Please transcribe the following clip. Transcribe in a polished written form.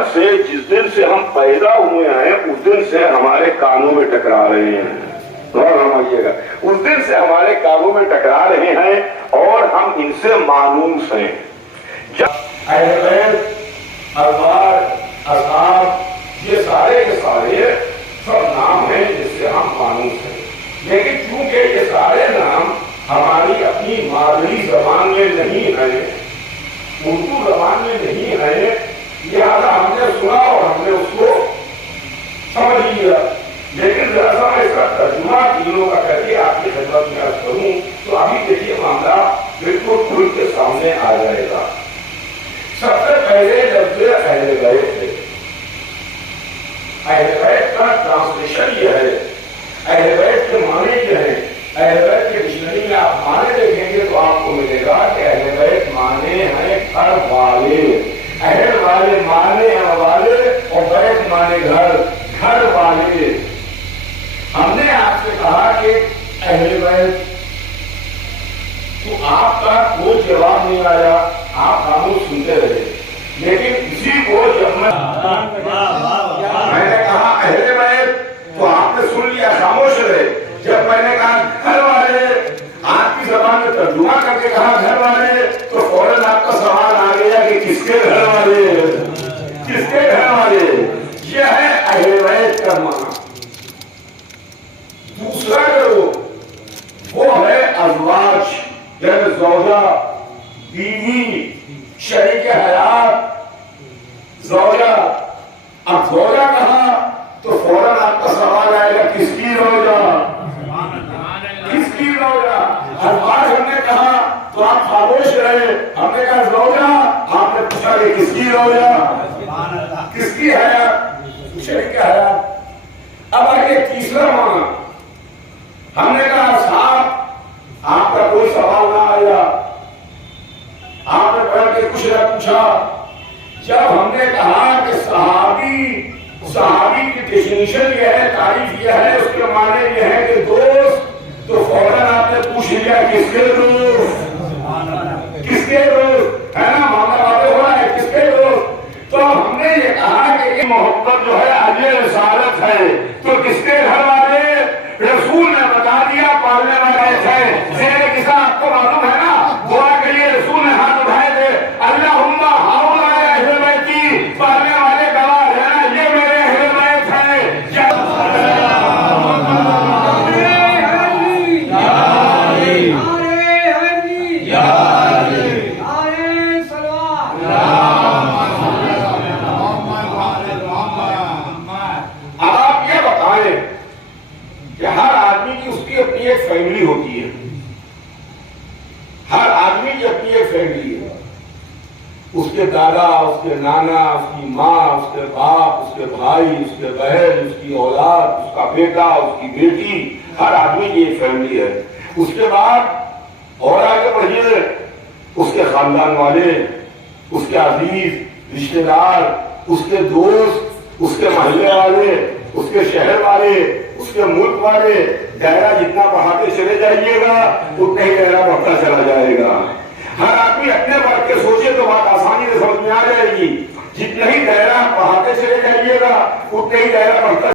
پر سے جس دن سے ہم پیدا ہوئے ہیں اس دن سے ہمارے کانوں میں ٹکرا رہے ہیں. غور فرمائیے گا, اس دن سے ہمارے کانوں میں ٹکرا رہے ہیں اور ہم ان سے مانوس ہیں. اہل بیت, ازواج, اصحاب, یہ سارے کے سارے سب نام ہیں جس سے ہم مانوس ہیں. لیکن چونکہ یہ سارے نام ہماری اپنی مادری زبان میں نہیں ہیں, اردو زبان میں نہیں ہیں, لہٰذا ہم نے سنا اور ہم نے اس کو سمجھ لیا. لیکن ذرا سا میں اس کا ترجمہ تینوں کا کر کے آپ کی خدمت میں عرض کروں تو ابھی دیکھیے معاملہ بالکل کھل کے سامنے آ جائے گا. سب سے پہلے لفظ اہل بیت ہے. اہل بیت کا ٹرانسلیشن یہ ہے, اہل بیت کے معنی کیا ہے. اہل بیت کے ڈکشنری میں آپ معنی دیکھیں گے تو آپ کو ملے گا کہ اہل بیت معنی ہیں گھر والے. اہل والے معنی ہیں والے, اور بیت معنی گھر, گھر والے. ہم نے آپ سے کہا کہ اہل بیت, تو آپ کا کوئی جواب نہیں آیا, آپ خاموش سنتے رہے. لیکن اسی کو جب میں نے کہا اہل بیت تو آپ نے سن لیا, خاموش رہے. جب میں نے کہا گھر والے, آپ کی زبان میں ترجمہ کر کے کہا گھر والے, تو فوراً آپ کا سوال آ گیا کہ کس کے گھر والے, کس کے گھر والے. یہ ہے اہل بیت کا معنی. دوسرا جو وہ ہے ازواج, یعنی زوجہ, بیوی, شریک حیات, زوجہ. اب زوجہ کہا تو فوراً آپ کا سوال آئے گا کس کی زوجہ, کس کی زوجہ. ازواج ہم نے کہا تو آپ خاموش رہے. ہم نے کہا زوجہ, آپ نے پوچھا کہ کس کی زوجہ, کس کی حیات, شریک حیات. اب آگے تیسرا معنی ہم نے کہا صاحب, آپ کا کوئی سوال نہ آیا, آپ نے پڑھ کے کچھ نہ پوچھا. جب ہم نے کہا کہ صحابی, صحابی کی ڈیفینیشن یہ ہے, تعریف یہ ہے, اس کے معنی یہ ہے کہ دوست, تو فوراً آپ نے پوچھ لیا کس کے دوست, کس کے دوست, ہے نا معاملہ واضح ہو رہا ہے, کس کے دوست. تو ہم نے یہ کہا کہ یہ محبت جو ہے اہل رسالت ہے, تو کس کے گھر والے. رسول نے بتا دیا پالنے والے تھے. زیر کسا آپ کو معلوم ہے نا, دعا کے لیے رسول نے ہاتھ اٹھائے تھے, اللہم ہؤلاء اہل بیتی, پالنے والے گواہ ہے نا, یہ میرے اہل بیت ہیں. آپ یہ بتائیں کہ ہر آدمی کی اس کی اپنی ایک فیملی ہوتی ہے, ہر آدمی کی اپنی ایک فیملی ہے. اس کے دادا, اس کے نانا, اس کی ماں, اس کے باپ, اس کے بھائی, اس کے بہن, اس کی اولاد, اس کا بیٹا, اس کی بیٹی, ہر آدمی کی ایک فیملی ہے. اس کے بعد اور آگے بڑھیے, اس کے خاندان والے, اس کے عزیز, رشتے دار, اس کے دوست, اس کے محلے والے, اس کے شہر والے, اس کے ملک والے. دائرہ جتنا بڑھاتے چلے جائیے گا اتنا ہی دائرہ بڑھتا چلا جائے گا. ہر آدمی اپنے بڑھ کے سوچے تو بات آسانی سے سمجھ میں آ جائے گی. جتنا ہی دائرہ بڑھاتے چلے جائیے گا اتنا ہی دائرہ بڑھتا